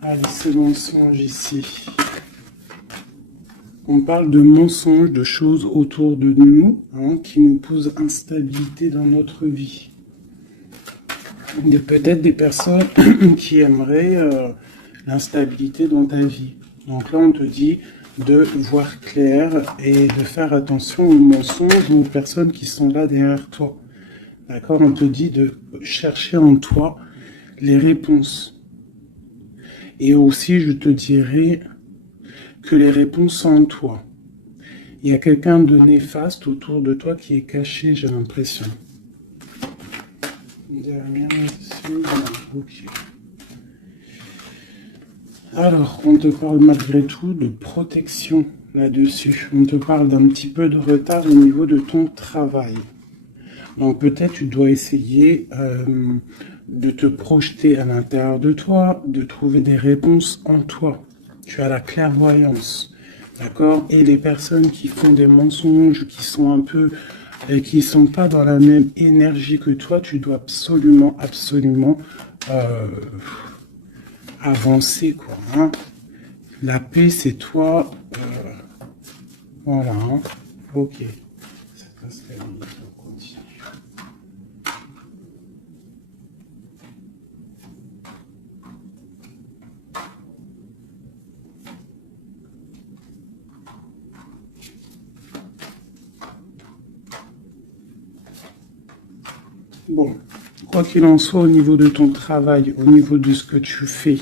Allez, ce mensonge ici. On parle de mensonges, de choses autour de nous qui nous posent instabilité dans notre vie. Peut-être des personnes qui aimeraient l'instabilité dans ta vie. Donc là, on te dit de voir clair et de faire attention aux mensonges ou aux personnes qui sont là derrière toi. D'accord? On te dit de chercher en toi les réponses. Et aussi, je te dirais que les réponses sont en toi. Il y a quelqu'un de néfaste autour de toi qui est caché, j'ai l'impression. Derrière, ok. Alors, on te parle malgré tout de protection là-dessus. On te parle d'un petit peu de retard au niveau de ton travail. Donc peut-être tu dois essayer de te projeter à l'intérieur de toi, de trouver des réponses en toi. Tu as la clairvoyance, d'accord? Et les personnes qui font des mensonges, qui sont un peu, qui sont pas dans la même énergie que toi, tu dois absolument avancer, quoi. Hein. La paix, c'est toi. Voilà. Hein. Ok. Ça passe la limite, on continue. Bon, quoi qu'il en soit, au niveau de ton travail, au niveau de ce que tu fais,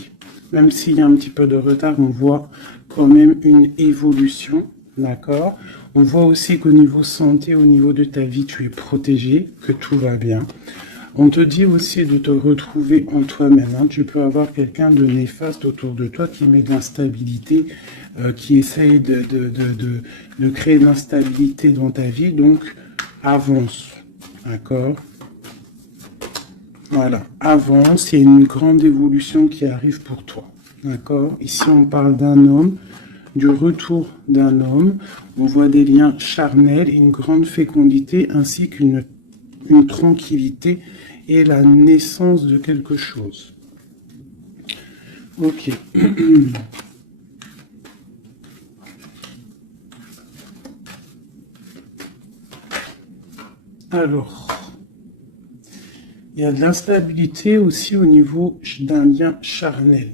même s'il y a un petit peu de retard, on voit quand même une évolution, d'accord? On voit aussi qu'au niveau santé, au niveau de ta vie, tu es protégé, que tout va bien. On te dit aussi de te retrouver en toi-même. Hein. Tu peux avoir quelqu'un de néfaste autour de toi qui met de l'instabilité, qui essaye de créer de l'instabilité dans ta vie. Donc, avance, d'accord? Voilà, avance, il y a une grande évolution qui arrive pour toi. D'accord? Ici, on parle d'un homme, du retour d'un homme. On voit des liens charnels, une grande fécondité, ainsi qu'une tranquillité et la naissance de quelque chose. Ok. Alors... il y a de l'instabilité aussi au niveau d'un lien charnel.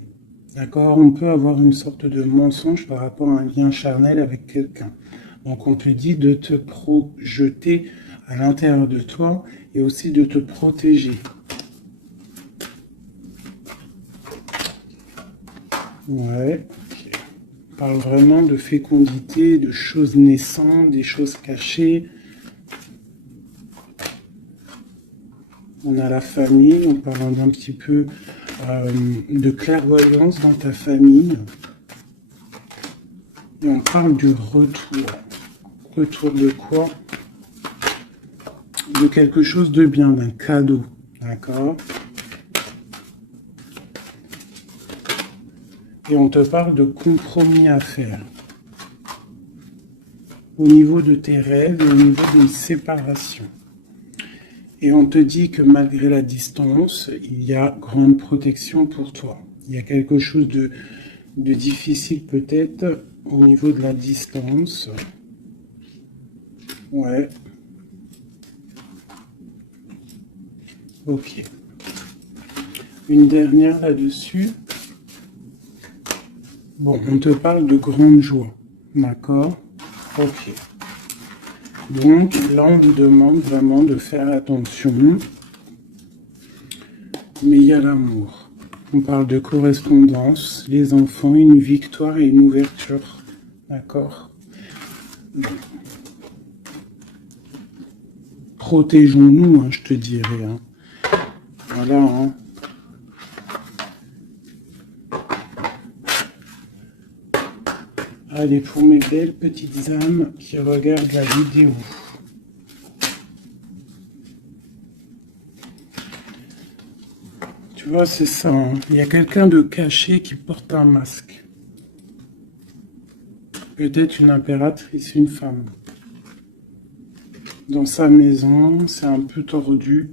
D'accord? On peut avoir une sorte de mensonge par rapport à un lien charnel avec quelqu'un. Donc on te dit de te projeter à l'intérieur de toi et aussi de te protéger. Ouais. Okay. On parle vraiment de fécondité, de choses naissantes, des choses cachées. On a la famille, on parle d'un petit peu de clairvoyance dans ta famille. Et on parle du retour. Retour de quoi? De quelque chose de bien, d'un cadeau. D'accord? Et on te parle de compromis à faire. Au niveau de tes rêves et au niveau d'une séparation. Et on te dit que malgré la distance, il y a grande protection pour toi. Il y a quelque chose de difficile peut-être au niveau de la distance. Ouais. Ok. Une dernière là-dessus. Bon, on te parle de grande joie. D'accord? Ok. Donc là, on vous demande vraiment de faire attention. Mais il y a l'amour. On parle de correspondance, les enfants, une victoire et une ouverture. D'accord? Protégeons-nous, hein, je te dirais. Hein. Voilà. Hein. Allez, pour mes belles petites âmes qui regardent la vidéo. Tu vois, c'est ça. Hein. Il y a quelqu'un de caché qui porte un masque. Peut-être une impératrice, une femme. Dans sa maison, c'est un peu tordu.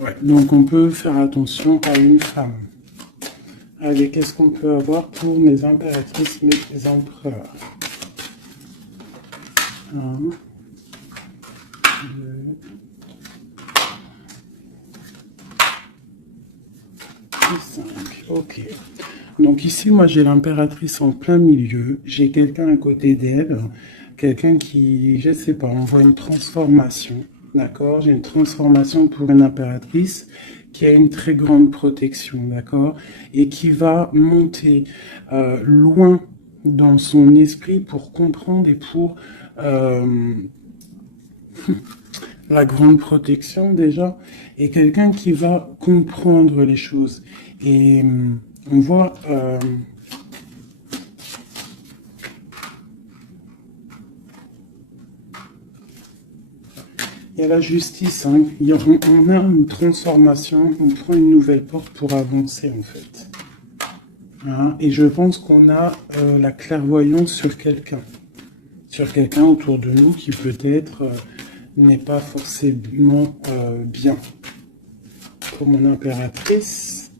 Ouais. Donc on peut faire attention à une femme. Allez, qu'est-ce qu'on peut avoir pour mes impératrices, mes empereurs? 1, 2, 5. Ok. Donc ici, moi, j'ai l'impératrice en plein milieu. J'ai quelqu'un à côté d'elle. Quelqu'un qui, je sais pas, on voit une transformation. D'accord? J'ai une transformation pour une impératrice qui a une très grande protection. D'accord? Et qui va monter loin dans son esprit pour comprendre et pour... la grande protection déjà, et quelqu'un qui va comprendre les choses. Et on voit... il y a la justice, hein. On a une transformation, on prend une nouvelle porte pour avancer en fait. Hein, et je pense qu'on a la clairvoyance sur quelqu'un autour de nous qui peut-être n'est pas forcément bien. Pour mon impératrice,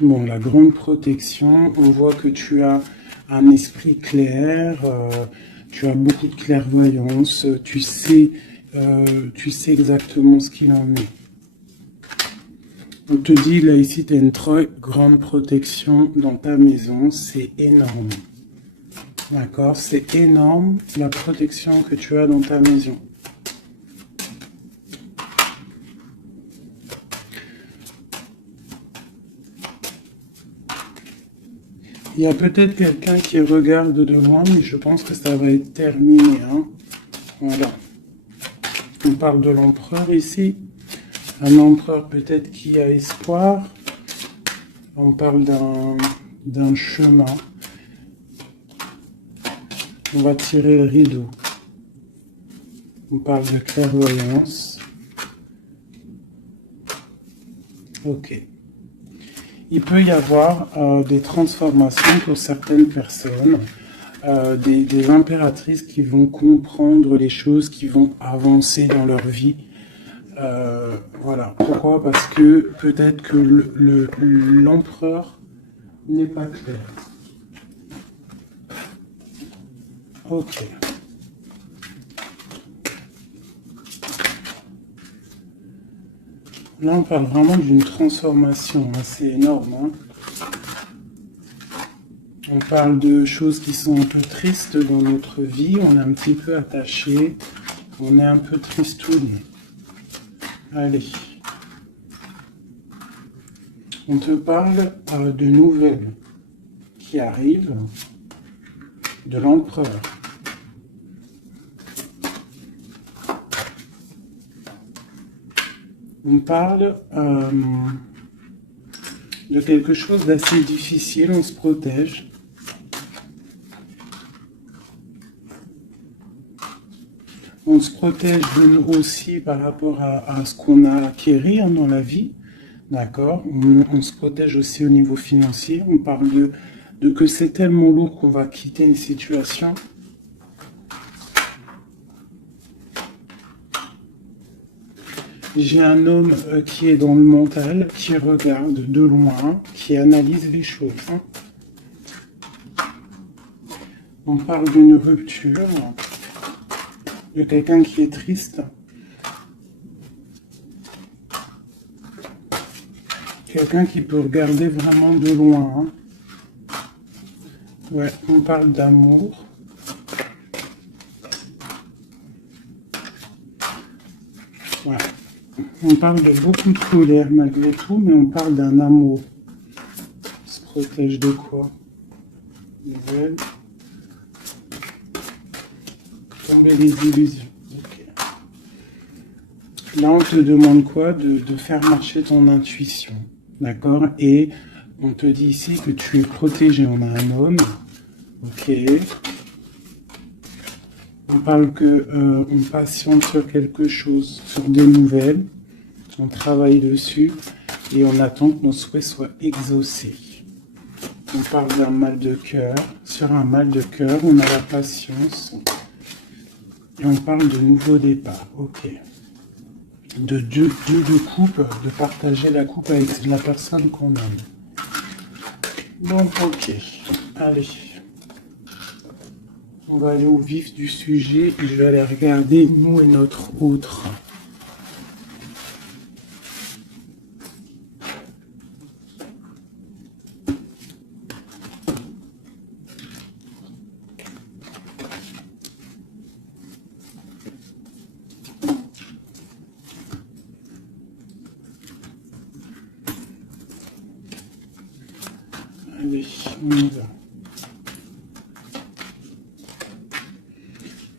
bon, la grande protection, on voit que tu as un esprit clair, tu as beaucoup de clairvoyance, tu sais exactement ce qu'il en est. On te dit, là, ici, tu as une très grande protection dans ta maison. C'est énorme. D'accord? C'est énorme, la protection que tu as dans ta maison. Il y a peut-être quelqu'un qui regarde de loin, mais je pense que ça va être terminé. Hein? Voilà. On parle de l'empereur ici. Un empereur peut-être qui a espoir. On parle d'un chemin. On va tirer le rideau. On parle de clairvoyance. Ok. Il peut y avoir des transformations pour certaines personnes, des impératrices qui vont comprendre les choses, qui vont avancer dans leur vie. Voilà. Pourquoi? Parce que peut-être que l'empereur n'est pas clair. Ok. Là, on parle vraiment d'une transformation assez énorme. Hein. On parle de choses qui sont un peu tristes dans notre vie. On est un petit peu attaché. On est un peu tristoun. Allez. On te parle de nouvelles qui arrivent de l'empereur. On parle de quelque chose d'assez difficile, on se protège. On se protège de nous aussi par rapport à ce qu'on a acquéri hein, dans la vie. D'accord? On se protège aussi au niveau financier. On parle de que c'est tellement lourd qu'on va quitter une situation. J'ai un homme qui est dans le mental, qui regarde de loin, qui analyse les choses. Hein. On parle d'une rupture, de quelqu'un qui est triste. Quelqu'un qui peut regarder vraiment de loin. Hein. Ouais, on parle d'amour. Ouais. On parle de beaucoup de colère malgré tout, mais on parle d'un amour. On se protège de quoi? Nouvelle. Tomber les illusions. Okay. Là, on te demande quoi? De faire marcher ton intuition. D'accord? Et on te dit ici que tu es protégé. On a un homme. Ok. On parle que on patiente sur quelque chose, sur des nouvelles. On travaille dessus et on attend que nos souhaits soient exaucés. On parle d'un mal de cœur. Sur un mal de cœur, on a la patience. Et on parle de nouveau départ. Ok. De deux de coupe, de partager la coupe avec la personne qu'on aime. Donc, ok. Allez. On va aller au vif du sujet. Je vais aller regarder nous et notre autre. Allez, on y va.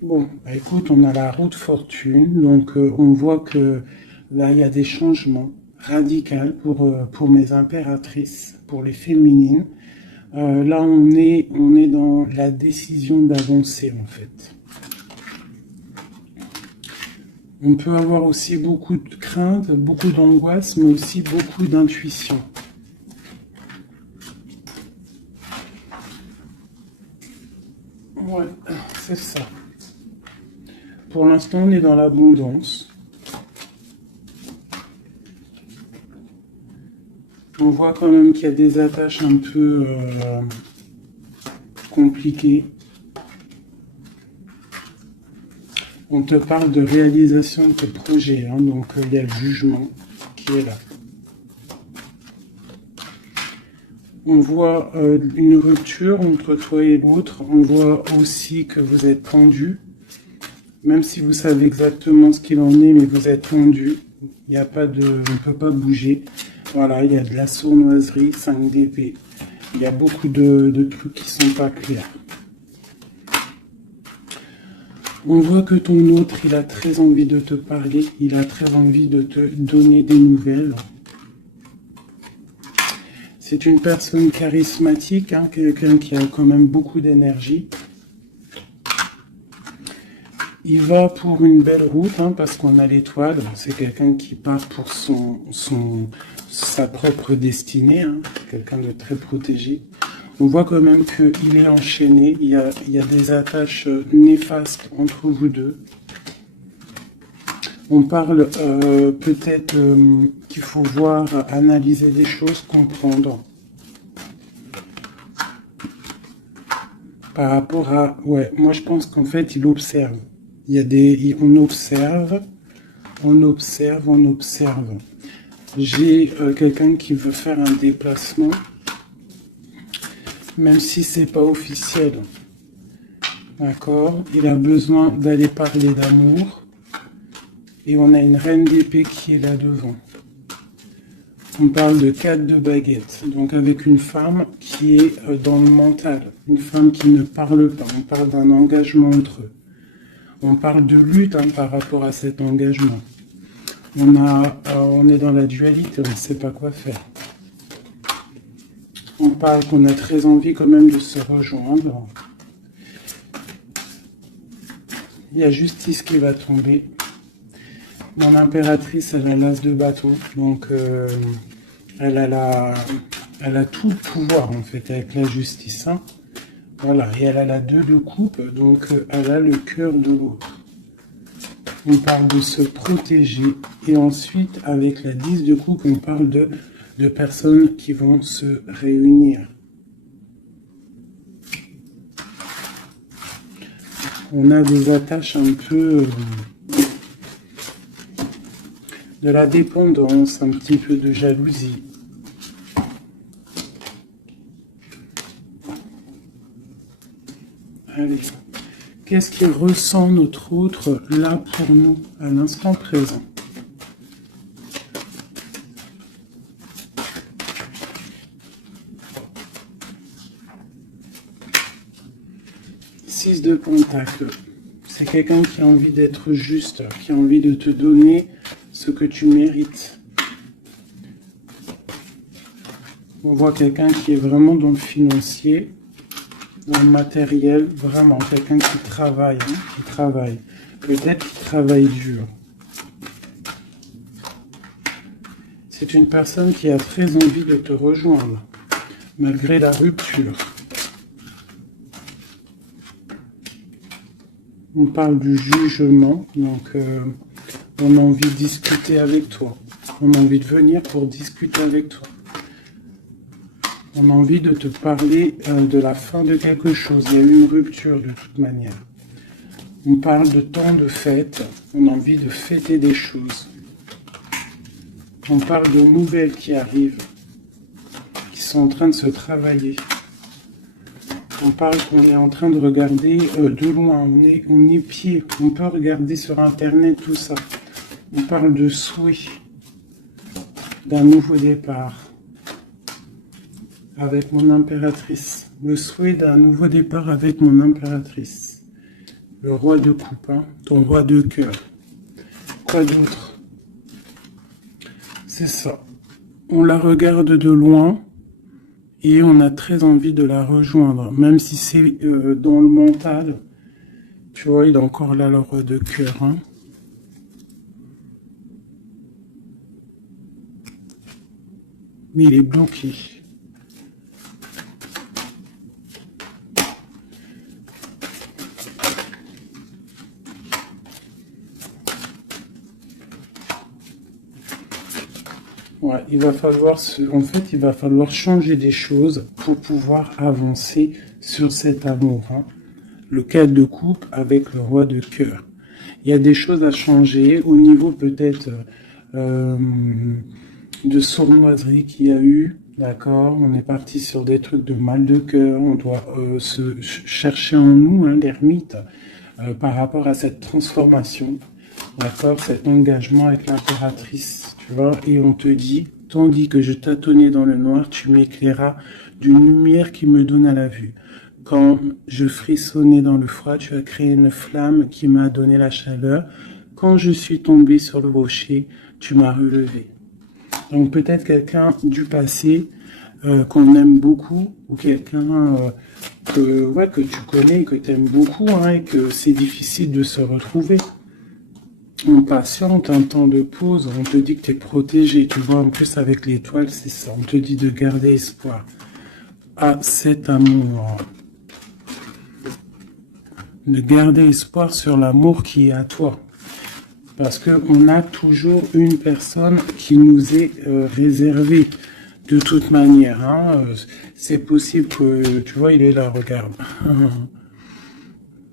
Bon, bah écoute, on a la roue de fortune, donc on voit que là, il y a des changements radicaux pour mes impératrices, pour les féminines. Là, on est dans la décision d'avancer, en fait. On peut avoir aussi beaucoup de crainte, beaucoup d'angoisse, mais aussi beaucoup d'intuition. Ouais, c'est ça. Pour l'instant, on est dans l'abondance. On voit quand même qu'il y a des attaches un peu compliquées. On te parle de réalisation de tes projets, hein, donc il y a le jugement qui est là. On voit une rupture entre toi et l'autre. On voit aussi que vous êtes tendu. Même si vous savez exactement ce qu'il en est, mais vous êtes tendu. Il n'y a pas de... On ne peut pas bouger. Voilà, il y a de la sournoiserie, 5 d'épée. Il y a beaucoup de trucs qui ne sont pas clairs. On voit que ton autre, il a très envie de te parler. Il a très envie de te donner des nouvelles. C'est une personne charismatique, hein, quelqu'un qui a quand même beaucoup d'énergie. Il va pour une belle route, hein, parce qu'on a l'étoile. C'est quelqu'un qui part pour sa propre destinée, hein, quelqu'un de très protégé. On voit quand même qu'il est enchaîné. Il y a des attaches néfastes entre vous deux. On parle peut-être qu'il faut voir, analyser des choses, comprendre. Par rapport à... Ouais, moi je pense qu'en fait, il observe. Il y a des... On observe. J'ai quelqu'un qui veut faire un déplacement, même si c'est pas officiel. D'accord? Il a besoin d'aller parler d'amour. Et on a une reine d'épée qui est là devant. On parle de 4 de baguettes. Donc avec une femme qui est dans le mental. Une femme qui ne parle pas. On parle d'un engagement entre eux. On parle de lutte, hein, par rapport à cet engagement. On est dans la dualité, on ne sait pas quoi faire. On parle qu'on a très envie quand même de se rejoindre. Il y a justice qui va tomber. Mon impératrice, elle a l'as de bâton, donc elle a tout le pouvoir en fait avec la justice. Hein. Voilà, et elle a la 2 de coupe, donc elle a le cœur de l'autre. On parle de se protéger, et ensuite avec la 10 de coupe, on parle de personnes qui vont se réunir. On a des attaches un peu... de la dépendance, un petit peu de jalousie. Allez, qu'est-ce qu'il ressent notre autre là pour nous, à l'instant présent? Six de Pentacle. C'est quelqu'un qui a envie d'être juste, qui a envie de te donner ce que tu mérites. On voit quelqu'un qui est vraiment dans le financier, dans le matériel, vraiment quelqu'un qui travaille, hein, qui travaille. Peut-être qu'il travaille dur. C'est une personne qui a très envie de te rejoindre, malgré la rupture. On parle du jugement, donc on a envie de discuter avec toi. On a envie de venir pour discuter avec toi. On a envie de te parler de la fin de quelque chose. Il y a eu une rupture de toute manière. On parle de temps de fête. On a envie de fêter des choses. On parle de nouvelles qui arrivent, qui sont en train de se travailler. On parle qu'on est en train de regarder de loin. On est pied. On peut regarder sur Internet tout ça. On parle de souhait, d'un nouveau départ. Avec mon impératrice. Le souhait d'un nouveau départ avec mon impératrice. Le roi de coupe, hein, ton roi de cœur. Quoi d'autre? C'est ça. On la regarde de loin et on a très envie de la rejoindre. Même si c'est dans le mental. Tu vois, il est encore là, le roi de cœur. Hein. Mais il est bloqué. Ouais, il va falloir il va falloir changer des choses pour pouvoir avancer sur cet amour. Hein. Le 4 de coupe avec le roi de cœur. Il y a des choses à changer au niveau peut-être de sournoiserie qu'il y a eu. D'accord, on est parti sur des trucs de mal de cœur. On doit se chercher en nous, hein, l'ermite, par rapport à cette transformation. D'accord, cet engagement avec l'impératrice, tu vois, et on te dit, tandis que je tâtonnais dans le noir, tu m'éclairas d'une lumière qui me donne à la vue. Quand je frissonnais dans le froid, tu as créé une flamme qui m'a donné la chaleur. Quand je suis tombé sur le rocher, tu m'as relevé. Donc peut-être quelqu'un du passé qu'on aime beaucoup, ou quelqu'un que tu connais, que tu aimes beaucoup, hein, et que c'est difficile de se retrouver. On patiente un temps de pause, on te dit que tu es protégé, tu vois, en plus avec l'étoile, c'est ça, on te dit de garder espoir à cet amour. De garder espoir sur l'amour qui est à toi. Parce qu'on a toujours une personne qui nous est réservée, de toute manière. Hein. C'est possible que, tu vois, il est là, regarde.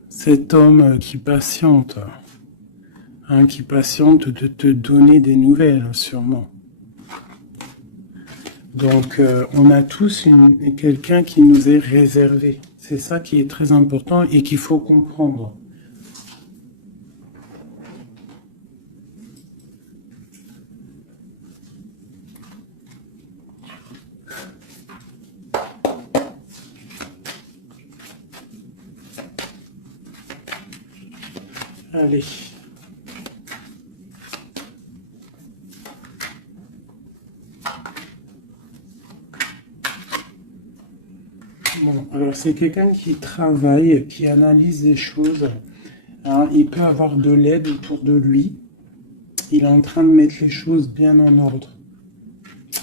Cet homme qui patiente. Hein, qui patiente de te donner des nouvelles, sûrement. Donc, on a tous quelqu'un qui nous est réservé. C'est ça qui est très important et qu'il faut comprendre. Allez. Bon, alors c'est quelqu'un qui travaille, qui analyse des choses. Hein, il peut avoir de l'aide autour de lui. Il est en train de mettre les choses bien en ordre.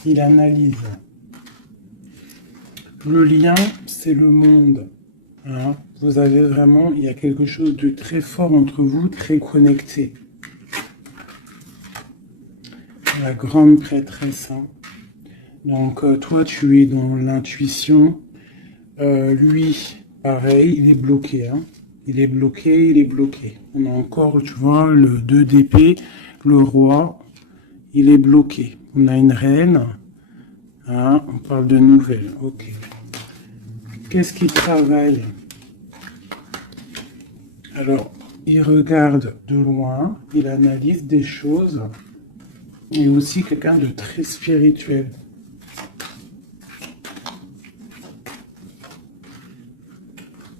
Il analyse. Le lien, c'est le monde. Hein, vous avez vraiment, il y a quelque chose de très fort entre vous, très connecté. La grande prêtresse. Hein. Donc, toi, tu es dans l'intuition. Lui, pareil, il est bloqué. Hein. Il est bloqué, il est bloqué. On a encore, tu vois, le 2 d'épée, le roi, il est bloqué. On a une reine. Hein, on parle de nouvelles. Ok. Qu'est-ce qu'il travaille? Alors, il regarde de loin, il analyse des choses. Il est aussi quelqu'un de très spirituel.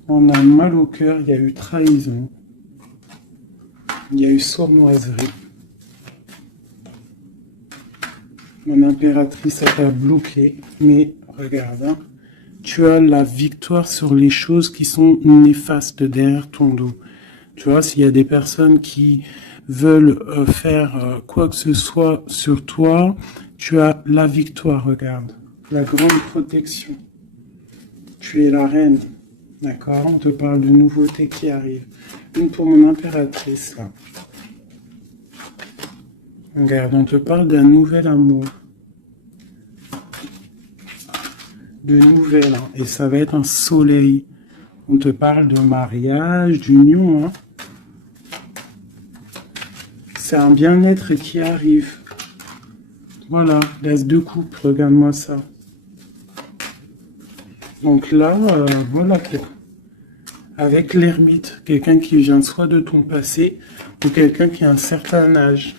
On a mal au cœur, il y a eu trahison. Il y a eu sournoiserie. Mon impératrice a été bloquée, mais regarde, hein, tu as la victoire sur les choses qui sont néfastes derrière ton dos. Tu vois, s'il y a des personnes qui veulent faire quoi que ce soit sur toi, tu as la victoire, regarde. La grande protection. Tu es la reine. D'accord, on te parle de nouveautés qui arrivent. Une pour mon impératrice, là. Regarde, on te parle d'un nouvel amour. de nouvelles, hein, et ça va être un soleil. On te parle de mariage, d'union, hein. C'est un bien-être qui arrive. Voilà, l'as de coupe, regarde-moi ça. Donc là, voilà quoi. Avec l'ermite, quelqu'un qui vient soit de ton passé, ou quelqu'un qui a un certain âge.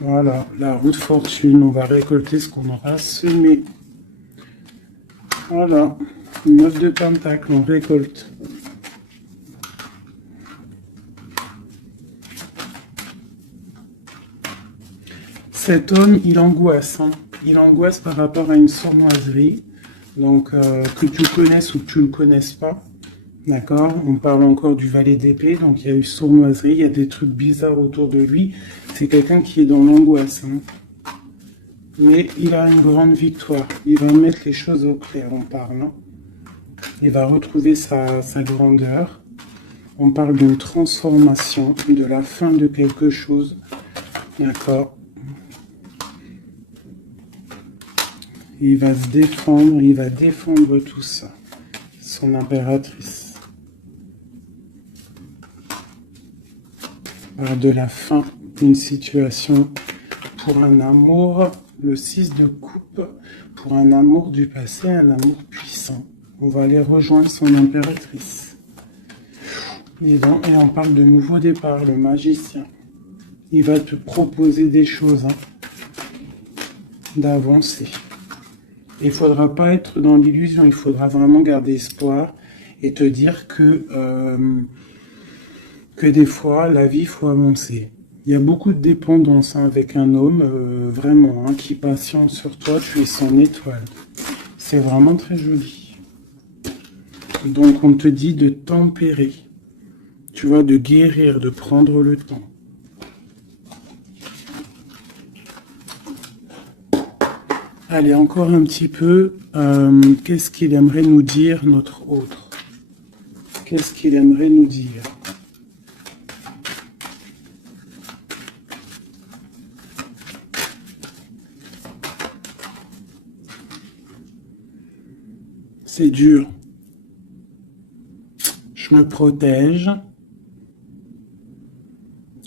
Voilà, la roue de fortune, on va récolter ce qu'on aura semé. Voilà, 9 de pentacle, on récolte. Cet homme, il angoisse, hein. Il angoisse par rapport à une sournoiserie, donc que tu connaisses ou que tu ne le connaisses pas. D'accord, on parle encore du valet d'épée, donc il y a eu sournoiserie, il y a des trucs bizarres autour de lui. C'est quelqu'un qui est dans l'angoisse, hein. Mais il a une grande victoire. Il va mettre les choses au clair, on parle, hein. Il va retrouver sa grandeur. On parle d'une transformation, de la fin de quelque chose. D'accord. Il va se défendre, il va défendre tout ça. Son impératrice. De la fin d'une situation pour un amour, le 6 de coupe, pour un amour du passé, un amour puissant. On va aller rejoindre son impératrice. Et on parle de nouveau départ, le magicien. Il va te proposer des choses, hein, d'avancer. Il ne faudra pas être dans l'illusion, il faudra vraiment garder espoir et te dire que des fois, la vie, il faut avancer. Il y a beaucoup de dépendance, hein, avec un homme, vraiment, hein, qui patiente sur toi, tu es son étoile. C'est vraiment très joli. Donc, on te dit de tempérer, tu vois, de guérir, de prendre le temps. Allez, encore un petit peu. Qu'est-ce qu'il aimerait nous dire, notre autre? Qu'est-ce qu'il aimerait nous dire? C'est dur. Je me protège.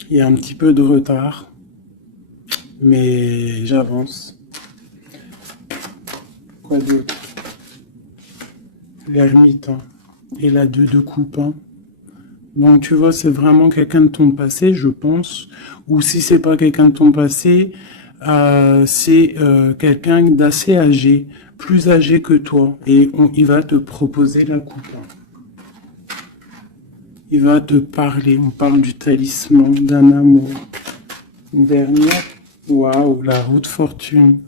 Il y a un petit peu de retard, mais j'avance. Quoi d'autre? L'ermite, hein, et la 2 de coupe, hein. Donc tu vois, c'est vraiment quelqu'un de ton passé, je pense. Ou si c'est pas quelqu'un de ton passé, c'est quelqu'un d'assez âgé, plus âgé que toi. Et il va te proposer la coupe, hein. Il va te parler, on parle du talisman, d'un amour. Une dernière, waouh, la roue de fortune.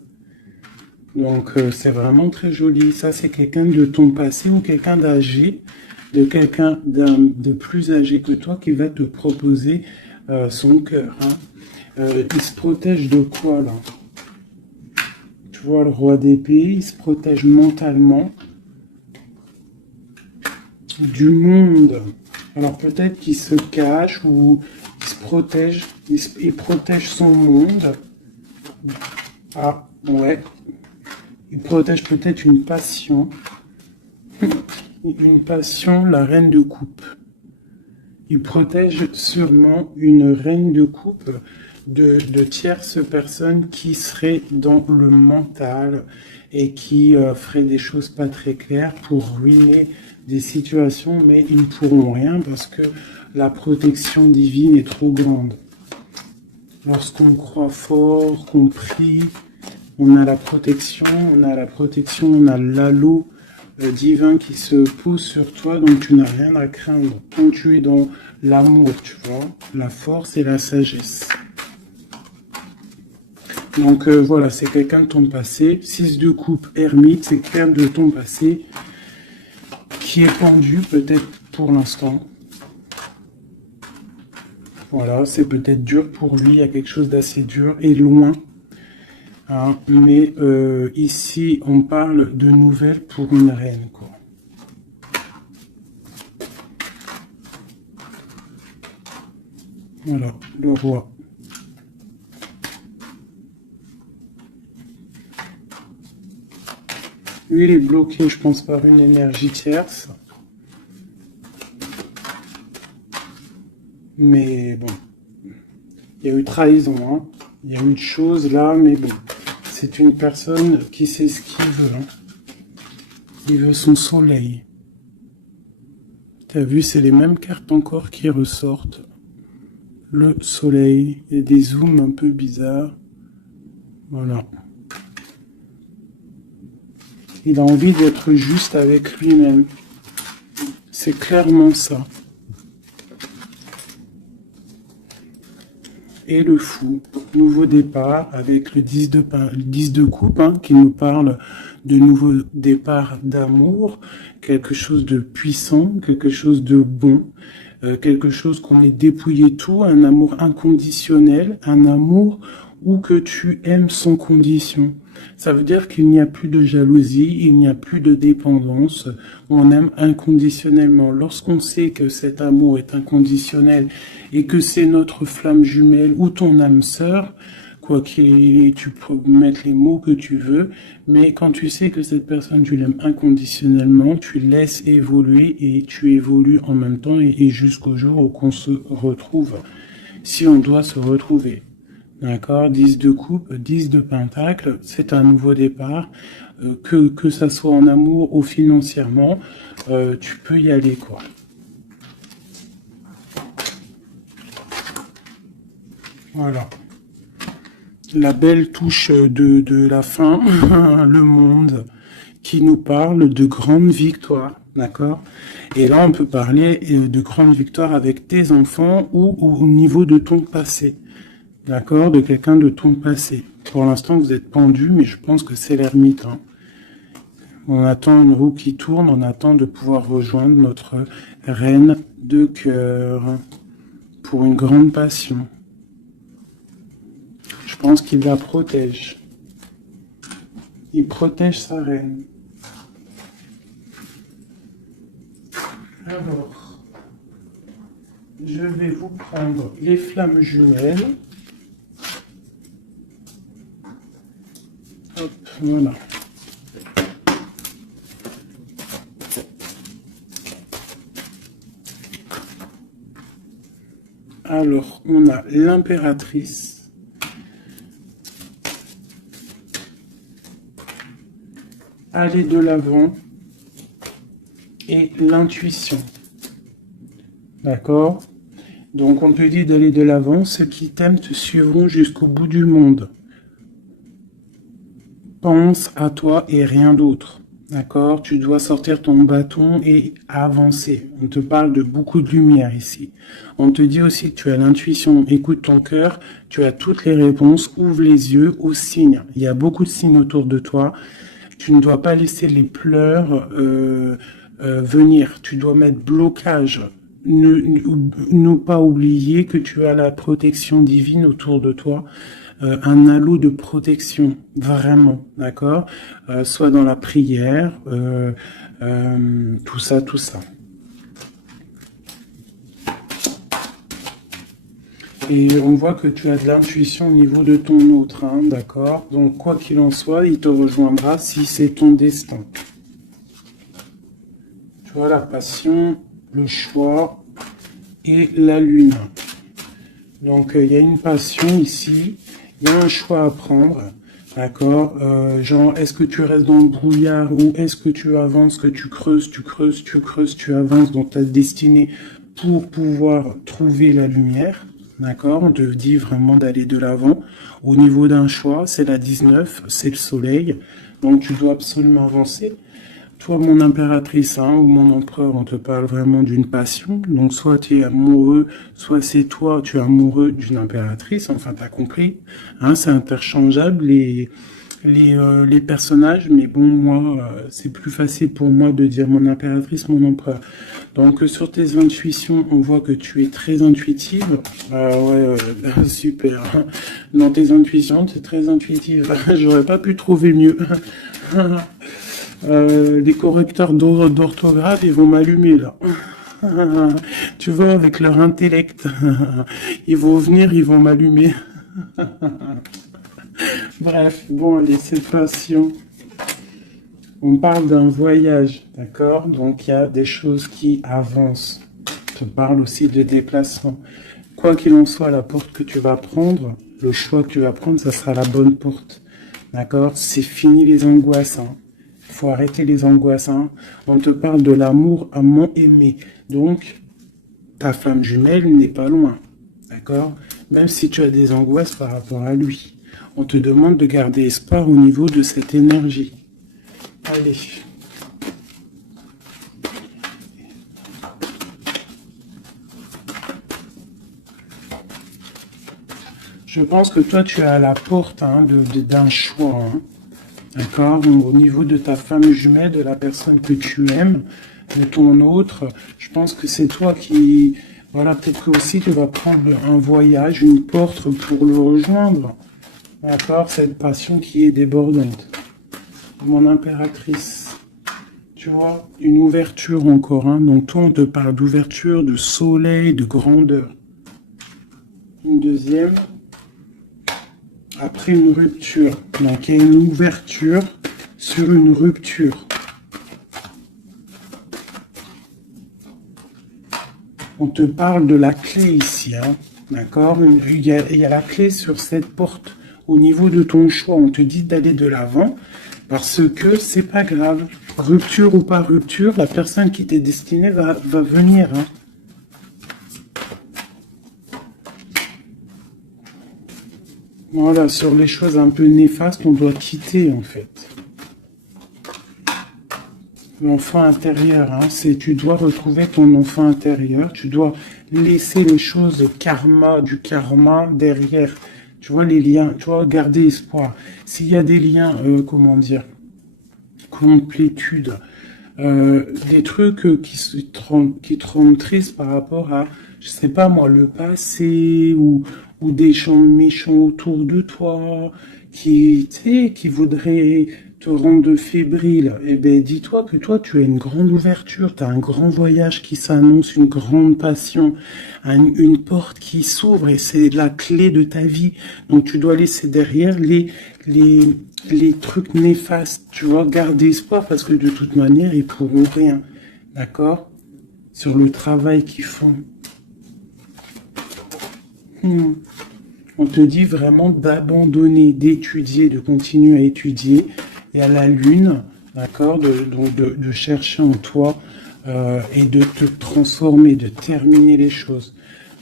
Donc c'est vraiment très joli. Ça, c'est quelqu'un de ton passé ou quelqu'un d'âgé, de quelqu'un de plus âgé que toi qui va te proposer son cœur, hein. Il se protège de quoi, là? Tu vois, le roi d'épée, il se protège mentalement du monde. Alors peut-être qu'il se cache ou il se protège, il protège son monde. Ah, ouais. Il protège peut-être une passion. Une passion, la reine de coupe. Il protège sûrement une reine de coupe de tierces personnes qui seraient dans le mental et qui feraient des choses pas très claires pour ruiner des situations, mais ils ne pourront rien parce que la protection divine est trop grande. Lorsqu'on croit fort, qu'on prie, on a la protection, on a l'halo divin qui se pose sur toi, donc tu n'as rien à craindre. Quand tu es dans l'amour, tu vois, la force et la sagesse. Donc voilà, c'est quelqu'un de ton passé. 6 de coupe, ermite, c'est quelqu'un de ton passé qui est pendu peut-être pour l'instant. Voilà, c'est peut-être dur pour lui, il y a quelque chose d'assez dur et loin. Hein, mais ici, on parle de nouvelles pour une reine, quoi. Voilà, le roi. Lui, il est bloqué, je pense, par une énergie tierce. Mais bon, il y a eu trahison, hein. Il y a eu de choses là, mais bon. C'est une personne qui sait ce qu'il veut. Hein. Il veut son soleil. T'as vu, c'est les mêmes cartes encore qui ressortent. Le soleil. Il y a des zooms un peu bizarres. Voilà. Il a envie d'être juste avec lui-même. C'est clairement ça. Et le fou, nouveau départ avec le 10 de coupe hein, qui nous parle de nouveau départ d'amour, quelque chose de puissant, quelque chose de bon, quelque chose qu'on ait dépouillé tout, un amour inconditionnel, un amour où que tu aimes sans condition. Ça veut dire qu'il n'y a plus de jalousie, il n'y a plus de dépendance, on aime inconditionnellement. Lorsqu'on sait que cet amour est inconditionnel et que c'est notre flamme jumelle ou ton âme sœur, quoi qu'il, tu peux mettre les mots que tu veux, mais quand tu sais que cette personne, tu l'aimes inconditionnellement, tu laisses évoluer et tu évolues en même temps et jusqu'au jour où on se retrouve, si on doit se retrouver. D'accord, 10 de coupe, 10 de pentacle, c'est un nouveau départ, que ça soit en amour ou financièrement, tu peux y aller, quoi. Voilà. La belle touche de la fin, le monde, qui nous parle de grandes victoires, d'accord? Et là, on peut parler de grandes victoires avec tes enfants ou au niveau de ton passé. D'accord, de quelqu'un de ton passé. Pour l'instant, vous êtes pendu, mais je pense que c'est l'ermite. Hein. On attend une roue qui tourne, on attend de pouvoir rejoindre notre reine de cœur pour une grande passion. Je pense qu'il la protège. Il protège sa reine. Alors, je vais vous prendre les flammes jumelles. Hop, voilà. Alors, on a l'impératrice. Aller de l'avant. Et l'intuition. D'accord? Donc, on te dit d'aller de l'avant. Ceux qui t'aiment te suivront jusqu'au bout du monde. Pense à toi et rien d'autre. D'accord? Tu dois sortir ton bâton et avancer. On te parle de beaucoup de lumière ici. On te dit aussi que tu as l'intuition. Écoute ton cœur. Tu as toutes les réponses. Ouvre les yeux aux signes. Il y a beaucoup de signes autour de toi. Tu ne dois pas laisser les pleurs venir. Tu dois mettre blocage. Ne pas oublier que tu as la protection divine autour de toi. Un halo de protection, vraiment, d'accord, soit dans la prière, tout ça, tout ça. Et on voit que tu as de l'intuition au niveau de ton autre, hein, d'accord. Donc, quoi qu'il en soit, il te rejoindra si c'est ton destin. Tu vois, la passion, le choix et la lune. Donc, il y a une passion ici. Il y a un choix à prendre, d'accord, genre, est-ce que tu restes dans le brouillard ou est-ce que tu avances, que tu creuses, tu avances dans ta destinée pour pouvoir trouver la lumière, d'accord, on te dit vraiment d'aller de l'avant. Au niveau d'un choix, c'est la 19, c'est le soleil, donc tu dois absolument avancer. Toi, mon impératrice, hein, ou mon empereur, on te parle vraiment d'une passion. Donc, soit tu es amoureux, soit c'est toi, tu es amoureux d'une impératrice. Enfin, t'as compris. Hein, c'est interchangeable, les personnages. Mais bon, moi, c'est plus facile pour moi de dire mon impératrice, mon empereur. Donc, sur tes intuitions, on voit que tu es très intuitive. Ouais, super. Dans tes intuitions, tu es très intuitive. J'aurais pas pu trouver mieux. Les correcteurs d'orthographe, ils vont m'allumer là. Tu vois, avec leur intellect, ils vont venir, ils vont m'allumer. Bref, bon, allez, cette passion. On parle d'un voyage, d'accord? Donc, il y a des choses qui avancent. On parle aussi de déplacement. Quoi qu'il en soit, la porte que tu vas prendre, le choix que tu vas prendre, ça sera la bonne porte. D'accord? C'est fini les angoisses. Hein. Faut arrêter les angoisses. Hein. On te parle de l'amour amant aimé. Donc, ta flamme jumelle n'est pas loin. D'accord? Même si tu as des angoisses par rapport à lui. On te demande de garder espoir au niveau de cette énergie. Allez. Je pense que toi, tu es à la porte hein, d'un choix. Hein. D'accord? Au niveau de ta femme jumelle, de la personne que tu aimes, de ton autre, je pense que c'est toi qui... Voilà, peut-être que aussi tu vas prendre un voyage, une porte pour le rejoindre. D'accord? Cette passion qui est débordante. Mon impératrice. Tu vois? Une ouverture encore. Hein. Donc toi, on te parle d'ouverture, de soleil, de grandeur. Une deuxième. Après une rupture. Donc il y a une ouverture sur une rupture. On te parle de la clé ici. Hein. D'accord? Il y a la clé sur cette porte. Au niveau de ton choix, on te dit d'aller de l'avant parce que c'est pas grave. Rupture ou pas rupture, la personne qui t'est destinée va venir. Hein. Voilà, sur les choses un peu néfastes, on doit quitter en fait. L'enfant intérieur, hein, tu dois retrouver ton enfant intérieur, tu dois laisser les choses du karma derrière. Tu vois les liens, tu vois, garder espoir. S'il y a des liens, comment dire, complétude, des trucs qui te rendent triste par rapport à, je sais pas moi, le passé ou des gens méchants autour de toi qui, tu sais, qui voudraient te rendre fébrile. Eh ben, dis-toi que toi, tu as une grande ouverture, tu as un grand voyage qui s'annonce, une grande passion, une porte qui s'ouvre et c'est la clé de ta vie. Donc, tu dois laisser derrière les trucs néfastes, tu vois, garder espoir parce que de toute manière, ils pourront rien. D'accord? Sur le travail qu'ils font. On te dit vraiment d'abandonner, d'étudier, de continuer à étudier. Et à la lune, d'accord, de chercher en toi et de te transformer, de terminer les choses.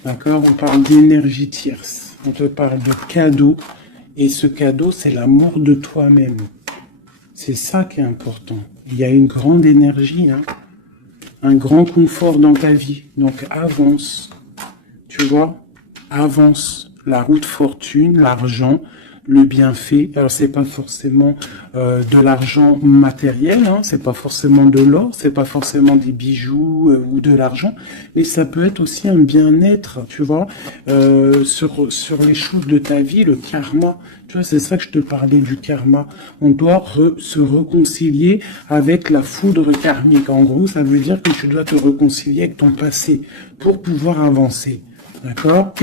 D'accord? On parle d'énergie tierce. On te parle de cadeau. Et ce cadeau, c'est l'amour de toi-même. C'est ça qui est important. Il y a une grande énergie, hein, un grand confort dans ta vie. Donc avance. Tu vois? Avance. La route fortune, l'argent, le bienfait. Alors c'est pas forcément de l'argent matériel, hein, c'est pas forcément de l'or, c'est pas forcément des bijoux ou de l'argent, mais ça peut être aussi un bien-être, tu vois, sur les choses de ta vie, le karma. Tu vois, c'est ça que je te parlais du karma. On doit se réconcilier avec la foudre karmique. En gros, ça veut dire que tu dois te réconcilier avec ton passé pour pouvoir avancer. D'accord?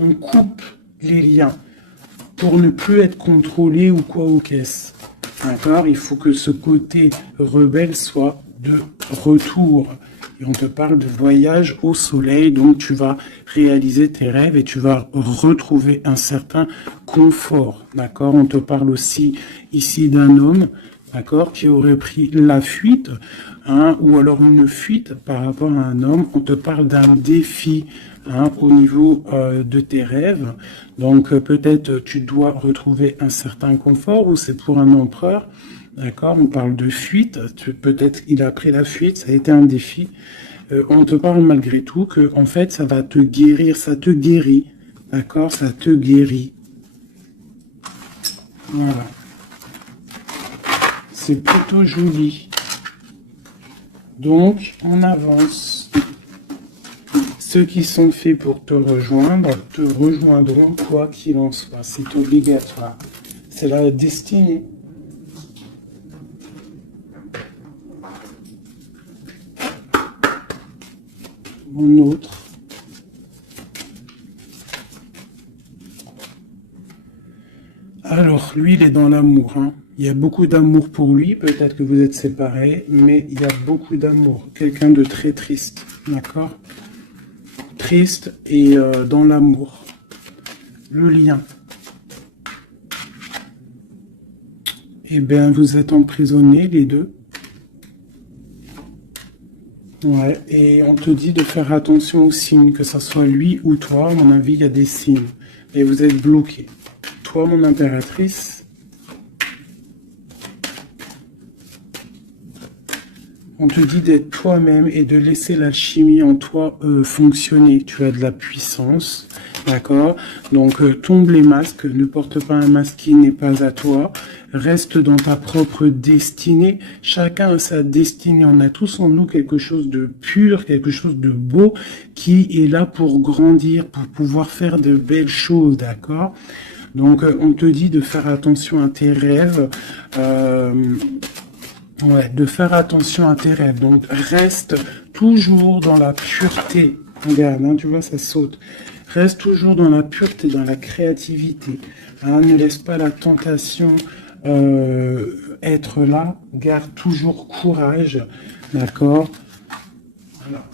On coupe les liens pour ne plus être contrôlé ou quoi ou qu'est-ce. D'accord? Il faut que ce côté rebelle soit de retour. Et on te parle de voyage au soleil, donc tu vas réaliser tes rêves et tu vas retrouver un certain confort. D'accord? On te parle aussi ici d'un homme, d'accord, qui aurait pris la fuite, hein, ou alors une fuite par rapport à un homme. On te parle d'un défi, hein, au niveau de tes rêves. Donc peut-être tu dois retrouver un certain confort ou c'est pour un empereur. D'accord, on parle de fuite. Peut-être il a pris la fuite, ça a été un défi. On te parle malgré tout que en fait ça va te guérir, ça te guérit. D'accord, ça te guérit. Voilà. C'est plutôt joli. Donc on avance. Ceux qui sont faits pour te rejoindront quoi qu'il en soit. C'est obligatoire. C'est la destinée. Mon autre. Alors, lui, il est dans l'amour. Hein. Il y a beaucoup d'amour pour lui, peut-être que vous êtes séparés, mais il y a beaucoup d'amour. Quelqu'un de très triste, d'accord? Triste et dans l'amour. Le lien. Eh bien, vous êtes emprisonnés, les deux. Ouais, et on te dit de faire attention aux signes, que ce soit lui ou toi. À mon avis, il y a des signes. Et vous êtes bloqués. Toi, mon impératrice... On te dit d'être toi-même et de laisser l'alchimie en toi fonctionner. Tu as de la puissance, d'accord? Donc, tombe les masques, ne porte pas un masque qui n'est pas à toi. Reste dans ta propre destinée. Chacun a sa destinée. On a tous en nous quelque chose de pur, quelque chose de beau qui est là pour grandir, pour pouvoir faire de belles choses, d'accord? Donc, on te dit de faire attention à tes rêves. Ouais, de faire attention à tes rêves. Donc, reste toujours dans la pureté. Regarde, hein, tu vois, ça saute. Reste toujours dans la pureté, dans la créativité. Hein, ne laisse pas la tentation être là. Garde toujours courage. D'accord? Voilà.